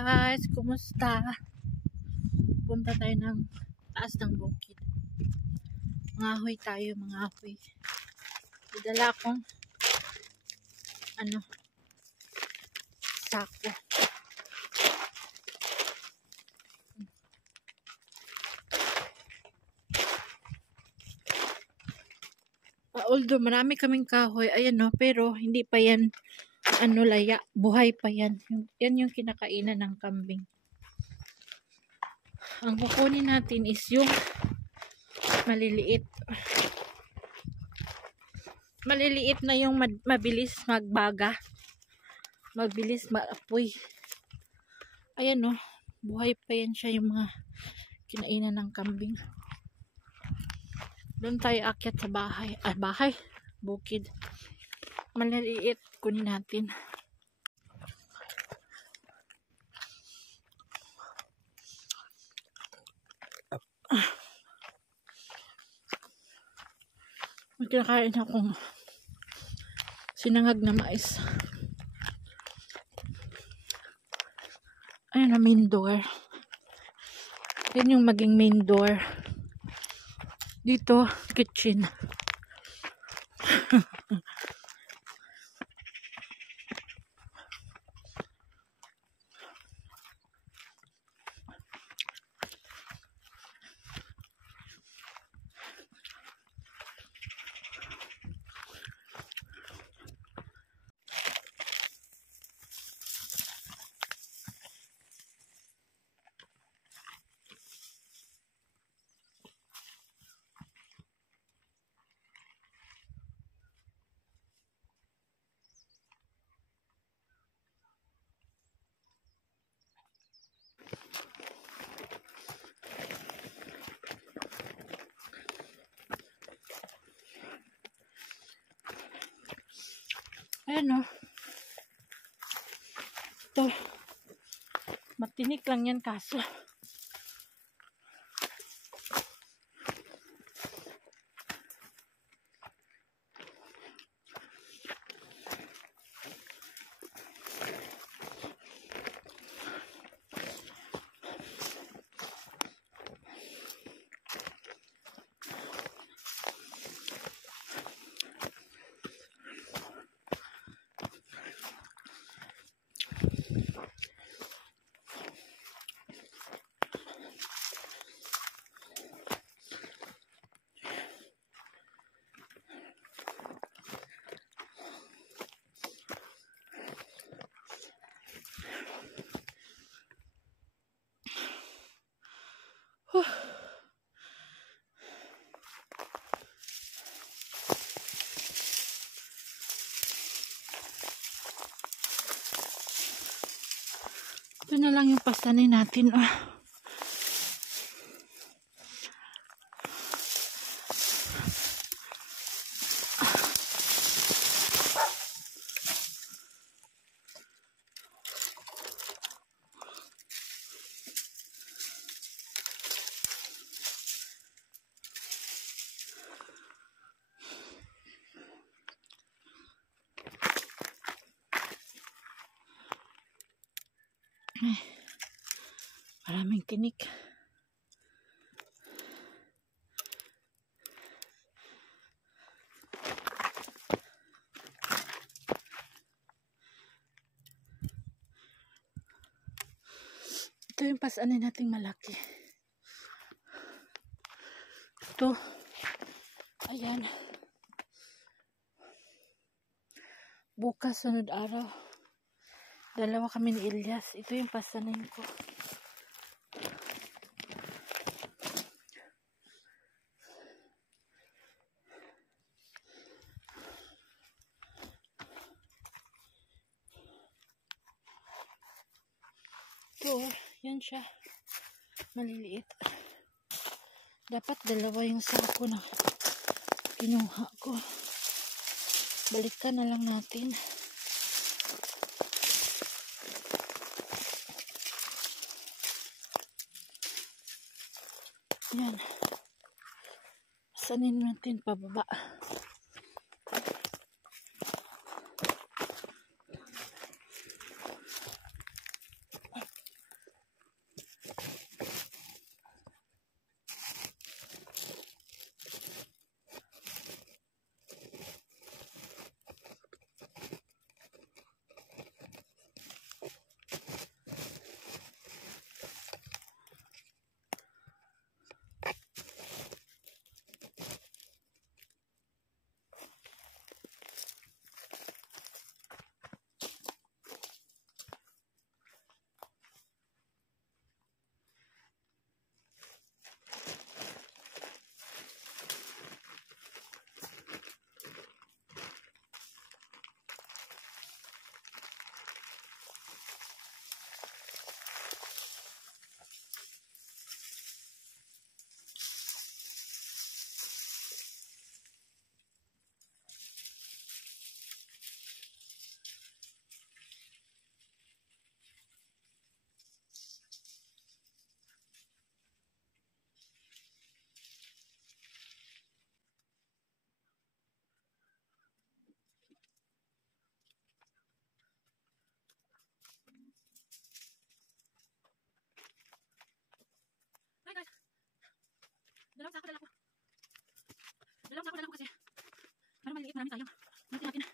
guys, kumusta? Punta tayo ng taas ng bukid. Mangahoy tayo, mangahoy. Idala akong sako. Although marami kaming kahoy, ayan no, pero hindi pa yan laya, buhay pa yan. Yan yung kinakainan ng kambing. Ang kukunin natin is yung maliliit. Maliliit na yung mabilis magbaga. Mabilis maapoy. Ayan no, buhay pa yan siya, yung mga kinainan ng kambing. Doon tayo akyat sa bahay. Bahay? Bukid. Maliliit. Kunin natin. May kinakain akong sinangag na mais. Ayan na main door. Yan yung maging main door. Dito, kitchen. Ayan o. Ito. Matinik lang yan kaso. Ito na lang yung pasanin natin. Maraming tinik. Ito yung pasanin nating malaki. Ito. Ayan. Bukas, sunod araw. Dalawa kami ni Elias. Ito yung pasanin ko. Ito, yan siya. Maliliit. Dapat dalawa yung sako na kinuha ko. Balikan na lang natin. Yan. Sanin natin pababa. marami tayo. Natin.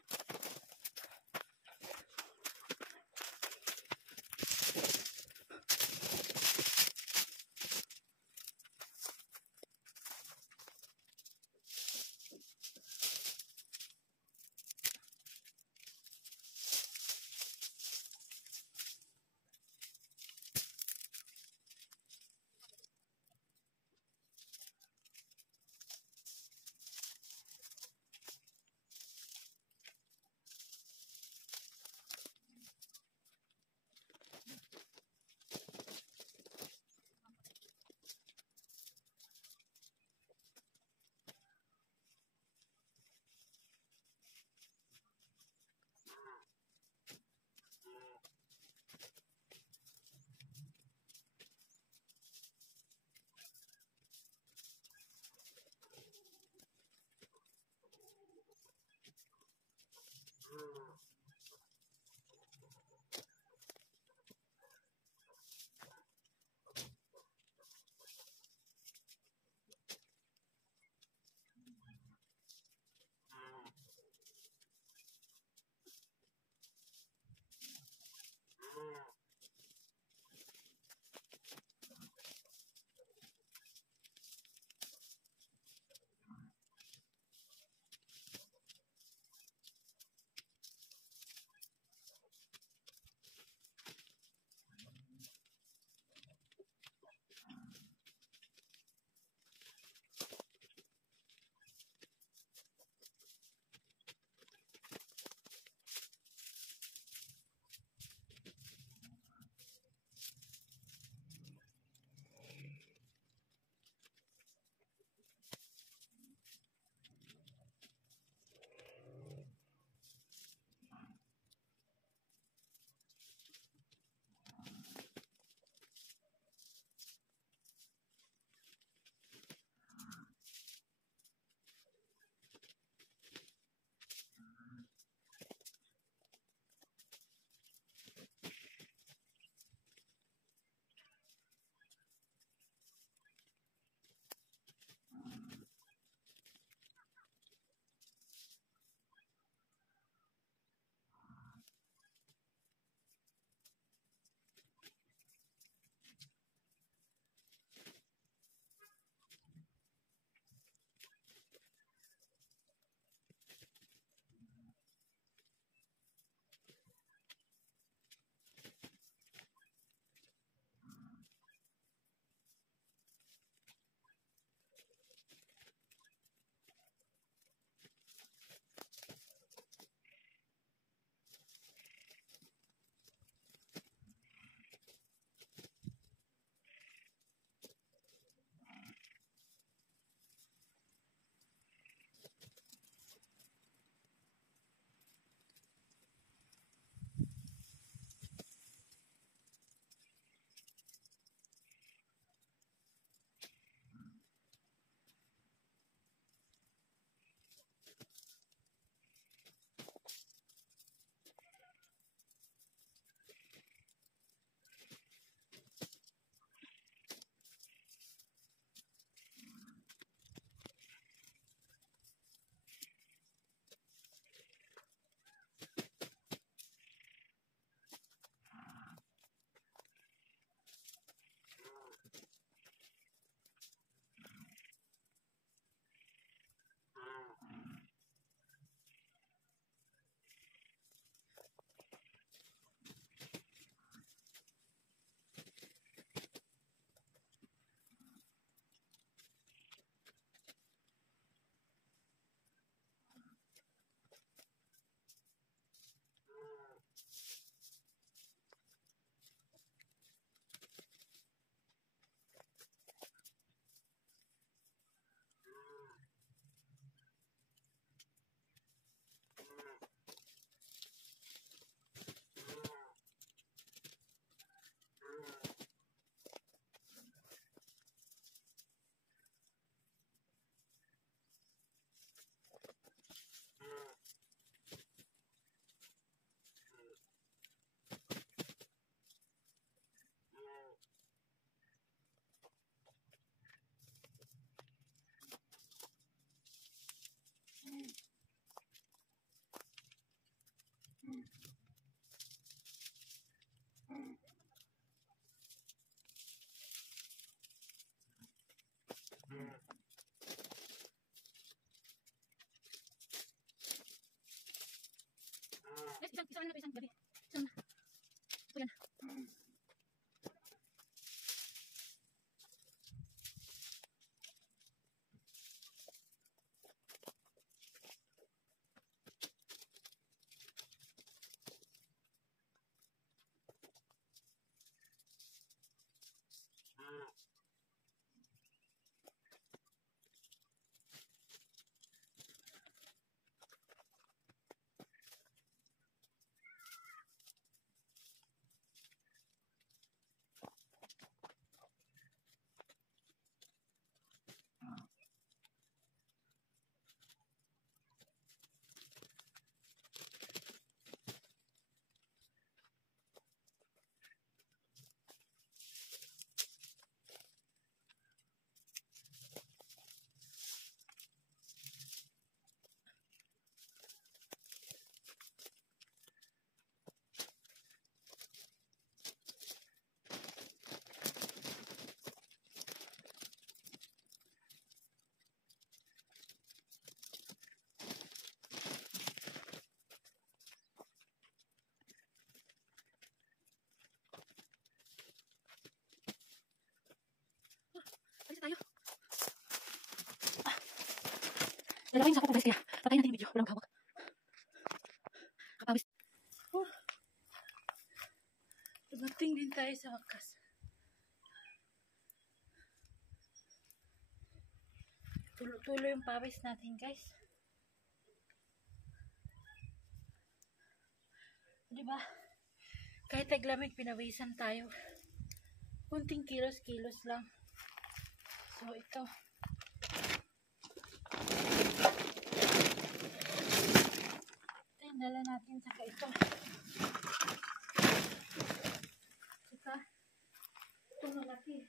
Saan na isang gabi? Saan na? Ito yan. Alis tayo. Lalaki yung sakop guys, kaya patayin natin yung video. Walang hawak. Kapawis. Dumating din tayo sa wakas. Tulo-tulo yung pawis natin guys. Diba? Kahit taglamig, pinawisan tayo. Kunting kilos-kilos lang. So, ito. Ito yung dala natin. Saka ito. Saka ito malaki.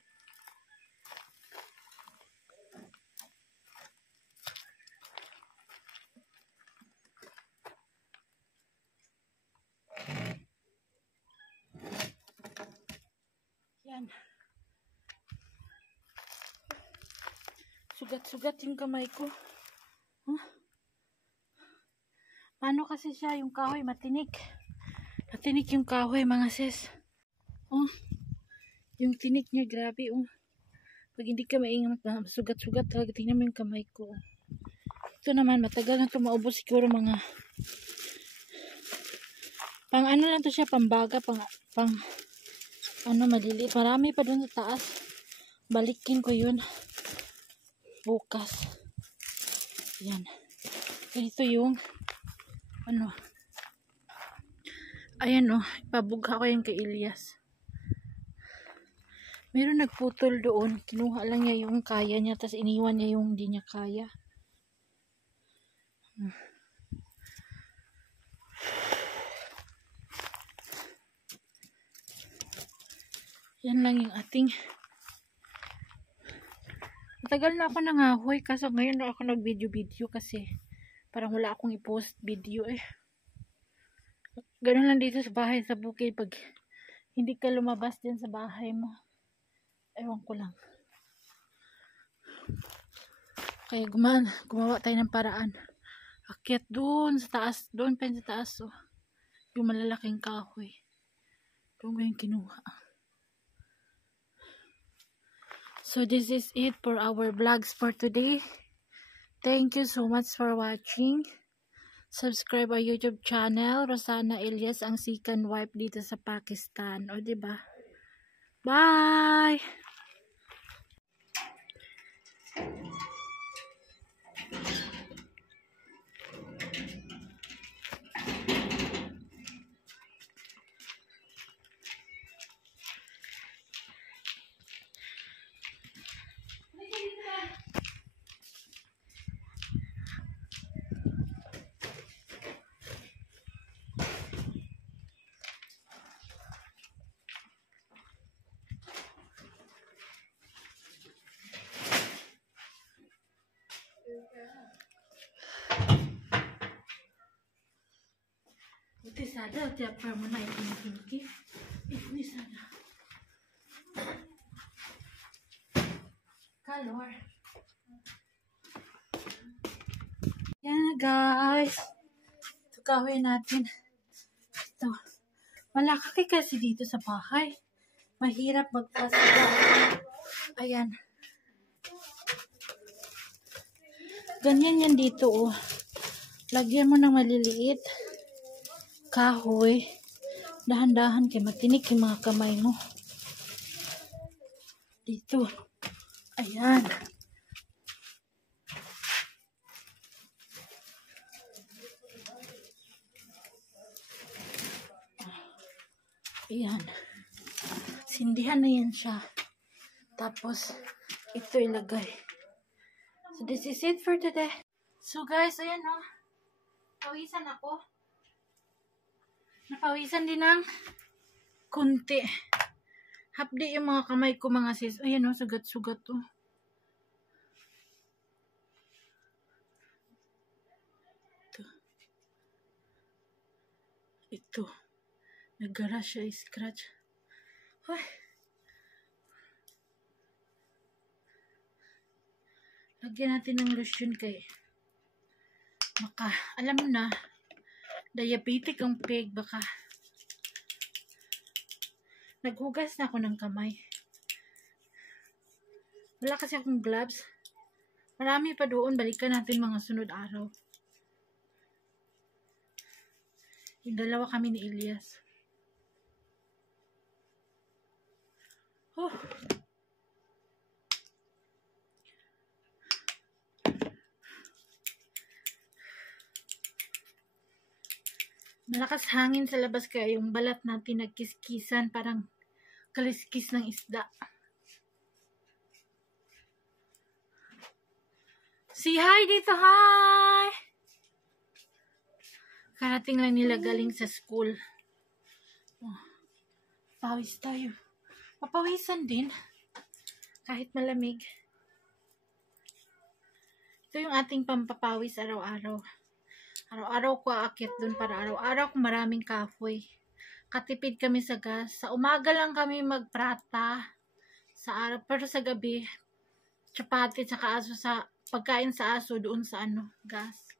Yan. Sugat-sugat yung kamay ko. Huh? Paano kasi siya yung kahoy? Matinik. Matinik yung kahoy mga sis. Oh, yung tinik niya grabe. Oh. Pag hindi ka maingat, sugat-sugat talaga. Tingnan mo yung kamay ko. Ito naman, matagal na ito maubos. Siguro mga pang ano lang to siya, pambaga, pang ano, maliliit. Marami pa dun sa taas. Balikin ko yun bukas. Yan. Ito yung ano. Ayan oh, ipabugha ko yan kay Elias. Meron nagputol doon. Kinuha lang niya yung kaya niya, tapos iniwan niya yung hindi niya kaya. Yan lang yung ating. Matagal na ako nangahoy, kaso ngayon na ako nag-video kasi parang wala akong i-post video eh. Ganun lang dito sa bahay, sa bukid, pag hindi ka lumabas din sa bahay mo. Ewan ko lang. Kaya gumawa tayo ng paraan. Akyat doon sa taas, doon pa sa taas oh. Yung malalaking kahoy. Doon ko yung kinuha. So this is it for our vlogs for today. Thank you so much for watching. Subscribe our YouTube channel, Rosana Elias, ang second wife dito sa Pakistan. O diba? Bye! Ito sana, tiap mo na yung piniki. Ito sana. Color. Yan guys. Ito kahoy natin. dito. Malaki kasi dito sa bahay. Mahirap magpasa. Ayan. Ganyan yan dito, oh. Lagyan mo ng maliliit. Kahoy. Dahan-dahan kay matinik yung mga kamay mo. Dito. Ayan. Ayan. Sindihan na yan siya. Tapos, ito ilagay. So, this is it for today. So, guys, ayan, oh. Pawisan ako. Napawisan din ng kunti. Hapdi yung mga kamay ko, mga sis. Ayan, oh, sugat-sugat, oh. Ito. Nagara siya, scratch. Ay. Lagyan natin ng lotion kay baka, alam mo na, diabetic ang pig, baka. Naghugas na ako ng kamay. Wala kasi akong gloves. Marami pa doon. Balikan natin mga sunod araw. Yung dalawa kami ni Elias. Oh. Malakas hangin sa labas kaya yung balat natin nagkiskisan, parang kaliskis ng isda. Say hi dito, hi! Karating lang nila galing sa school. Oh, pawis tayo. Papawisan din. Kahit malamig. Ito yung ating pampapawis araw-araw. Araw-araw ko aakyat dun para araw-araw ko maraming kahoy. Katipid kami sa gas. Sa umaga lang kami magprata. Sa araw, pero sa gabi, chapati tsaka aso sa pagkain sa aso doon sa ano, gas.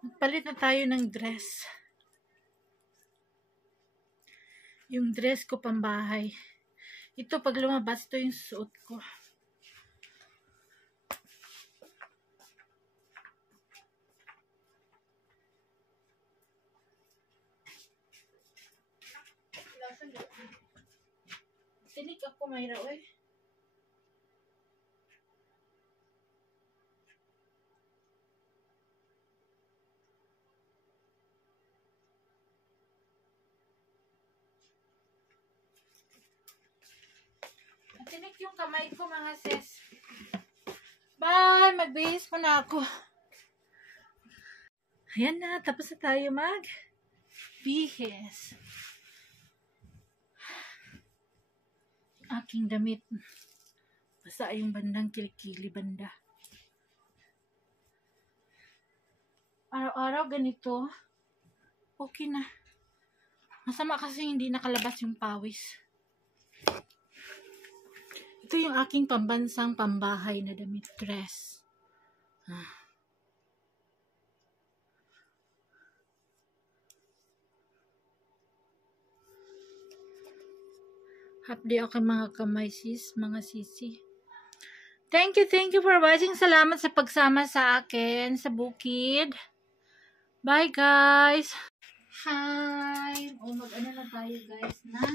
Magpalit na tayo ng dress. Yung dress ko pambahay. Ito pag lumabas, ito yung suot ko. Tinik ako, Mayra, oy. Tinik yung kamay ko, mga sis. Bye! Magbihis mo na ako. Ayan na, tapos na tayo magbihis. Aking damit. Basta yung bandang kilikili banda. Araw-araw ganito. Okay na. Masama kasi hindi nakalabas yung pawis. Ito yung aking pambansang pambahay na damit, dress. Hapdi ako mga kamay sis, mga sisi. Thank you for watching. Salamat sa pagsama sa akin sa bukid. Bye guys! Hi! O mag-ano na tayo guys na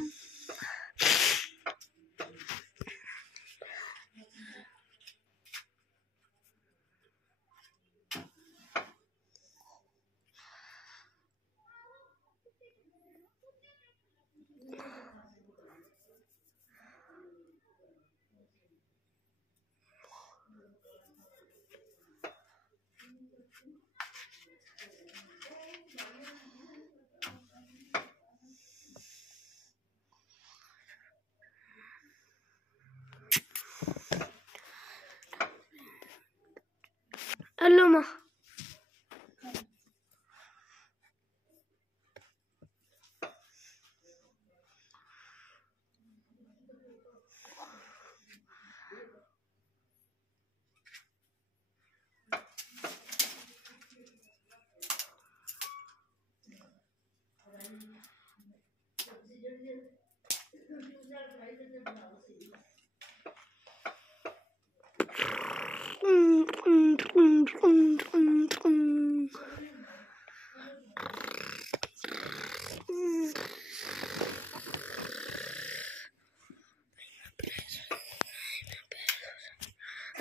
Alam mo.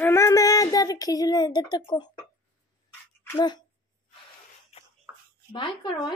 Mama, मैं इधर खींच ले इधर तक को ना बाय करो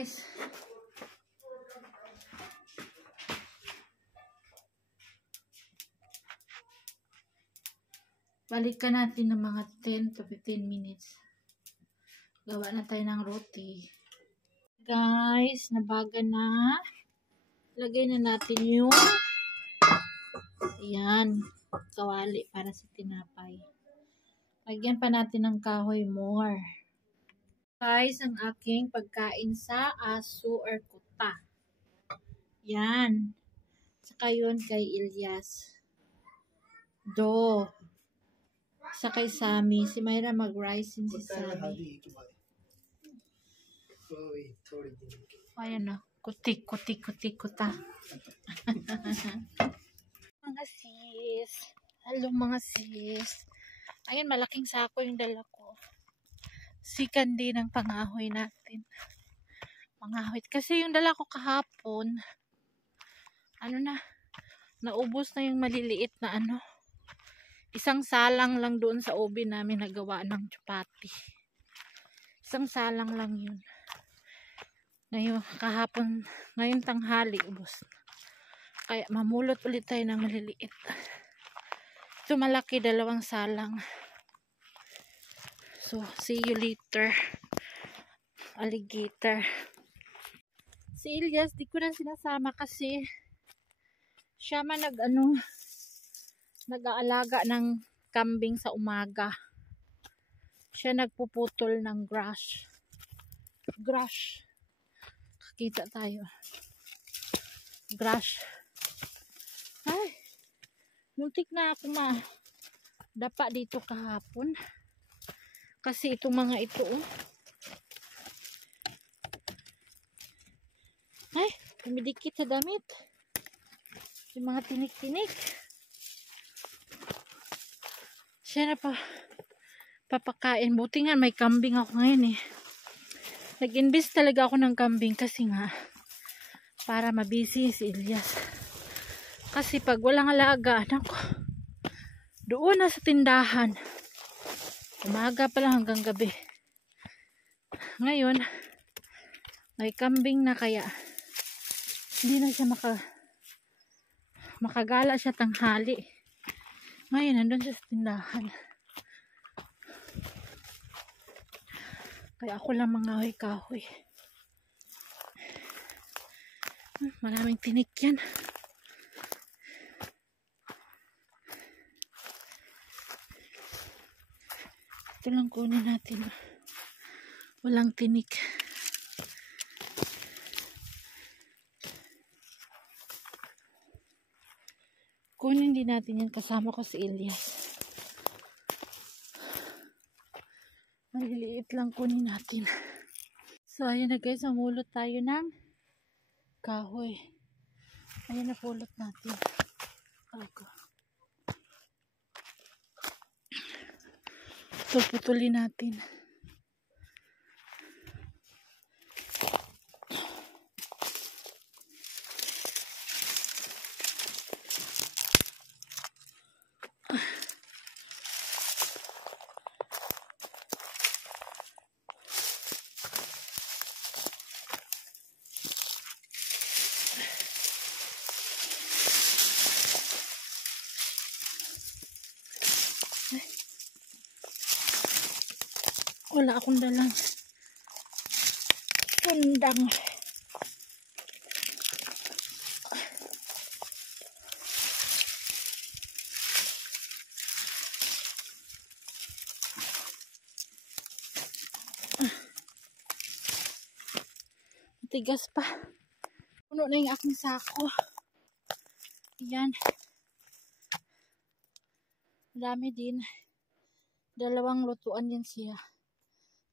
guys. Balikan natin ng mga 10 to 15 minutes. Gawa na tayo ng roti. Guys, nabaga na. Lagay na natin yung ayan, kawali para sa tinapay. Lagyan pa natin ng kahoy more. Guys, ang aking pagkain sa aso or kuta. Yan. Saka yun kay Ilyas. Do. Saka kay Sammy. Si Myra mag-rice si Sammy. Ayan o. Kutik, kutik, kutik, kuta. Mga sis. Hello mga sis. Ayan, malaking sako yung dala ko. Sikan din ang pangahoy natin. Pangahoy. Kasi yung dala ko kahapon, ano na, naubos na yung maliliit na ano. Isang salang lang doon sa ubi namin nagawa ng chapati. Isang salang lang yun. Ngayon, kahapon, ngayon tanghali, ubos. Kaya mamulot ulit tayo ng maliliit. Ito malaki, 2 salang. So, see you later. Alligator. Si Ilyas, di ko na sinasama kasi siya man nag-aalaga ng kambing sa umaga. Siya nagpuputol ng grass. Grass. Kakita tayo. Grass. Ay, muntik na ako dapa dito kahapon. Kasi itong mga ito, oh. Ay, dumidikit sa damit. Yung mga tinik-tinik. Siya na papakain. Buti nga may kambing ako ngayon eh. Nag-invest talaga ako ng kambing kasi nga para mabisi si Ilyas. Kasi pag walang alaga, nako, doon na sa tindahan. Umaga pa lang hanggang gabi. Ngayon, May kambing na kaya hindi na siya makagala siya tanghali. Ngayon nandun siya sa tindahan. Kaya ako lang mga kahoy. Maraming tinik yan. Ito lang kunin natin. Walang tinik. Kunin din natin yan, kasama ko si Elias. Maliliit lang kunin natin. So ayun na guys, mamulot tayo ng kahoy. Ayun na, pulot natin. So putulin natin. Wala akong dalang sundang. Matigas pa. Puno na yung aking sako. Ayan. Madami din. Dalawang lutuan yan siya.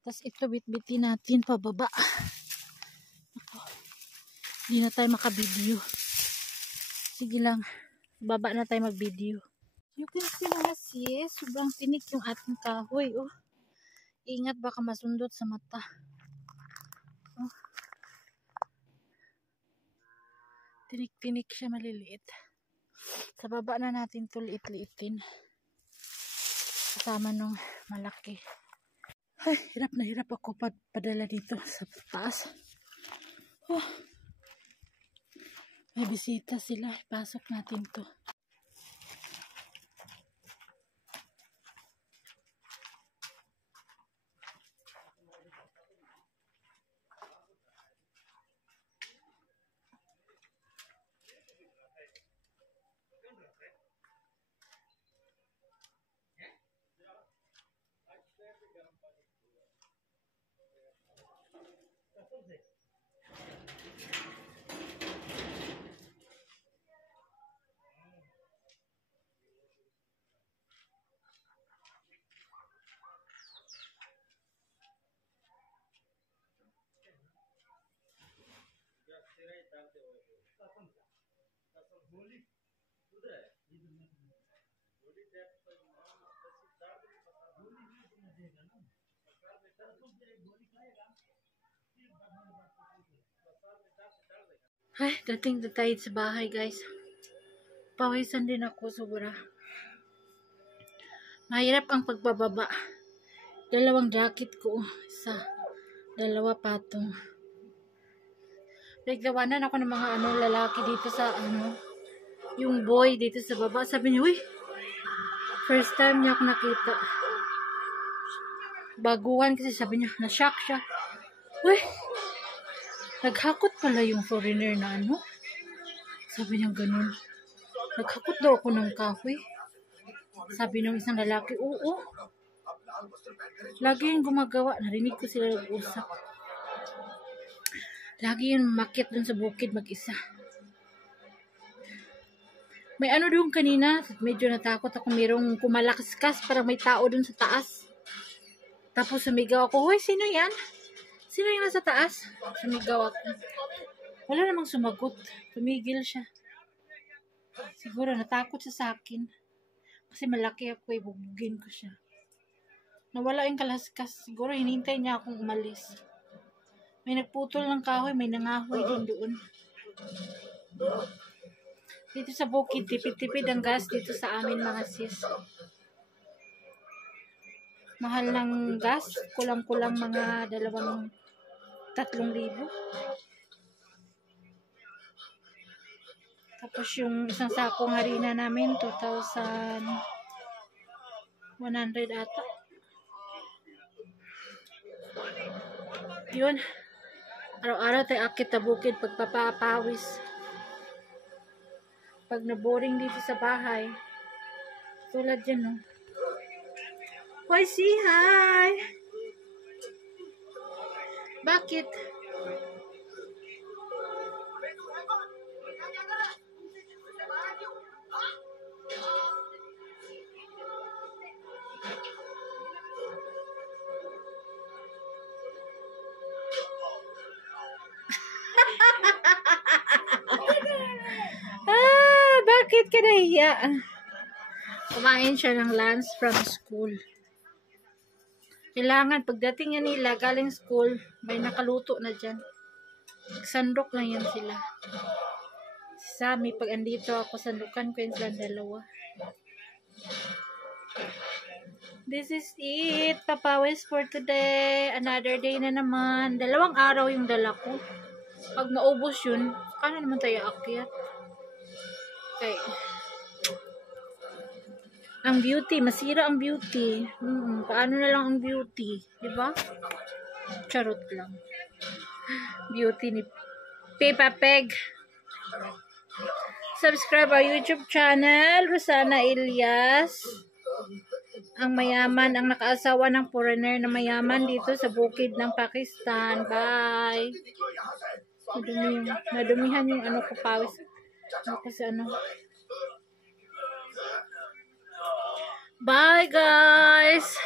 Tapos ito bitbitin natin pababa. Hindi na tayo makabideo. Sige lang. Baba na tayo mag-video. You can see mga sis. Sobrang tinik yung ating kahoy. Oh. Ingat baka masundot sa mata. Oh. Tinik-tinik siya, maliliit. Sa baba na natin ito liit-liitin. Kasama nung malaki. Ay, hirap na hirap ako padala dito sa taas. Oh. May bisita sila. Pasok natin to. Ay, dating na tayo sa bahay guys. Pawisan din ako sobra. Mahirap ang pagbababa. Dalawang jacket ko. Isa, dalawa patong. Nagtawanan ako ng mga lalaki dito sa yung boy dito sa baba. Sabi niya, uy, first time niya ako nakita. Baguhan kasi sabi niya, na-shock siya. Uy, naghakot pala yung foreigner na Sabi niya ganun. Naghakot daw ako ng kahoy. Sabi ng isang lalaki, oo. Lagi yung gumagawa. Narinig ko sila nag-usap. Lagi yung makit dun sa bukid mag-isa. May doon kanina. Medyo natakot ako. Mayroong kumalakas-kas. Parang may tao dun sa taas. Tapos sumigaw ako. Hoy, sino yan? Sino yung nasa taas? Sumigaw ako. Wala namang sumagot. Tumigil siya. Siguro natakot siya sa akin. Kasi malaki ako. Ibubugin ko siya. Nawala yung kalaskas. Siguro hinintay niya akong umalis. May nagputol ng kahoy. May nangahoy din doon. Dito sa bukid. Tipid-tipid ang gas dito sa amin mga sis. Mahal ng gas. Kulang-kulang mga 2 3,000. Tapos yung isang sakong harina namin, 2,100 ata. Yun. Araw-araw tayo akit na bukid pagpapapawis. Pag na-boring dito sa bahay. Tulad yan, no? Hoy, say hi! Bakit? Bakit ka nahiya? Kumain siya ng lunch from school. Kailangan, pagdating niya nila, galing school, may nakaluto na dyan. Sandok na yan sila. Si Sammy, pag andito ako, sandukan ko yun silang dalawa. This is it, papawis for today. Another day na naman. 2 araw yung dala ko. Pag naubos yun, kano naman tayo akyat? Okay. Ang beauty, masira ang beauty. Paano na lang ang beauty? Diba? Charot lang. Beauty ni Peppa Peg. Subscribe our YouTube channel, Rosana Elias. Ang mayaman, ang nakaasawa ng foreigner na mayaman dito sa bukid ng Pakistan. Bye. Nadumihan yung ano ko, pawis. Kasi ano. Bye guys.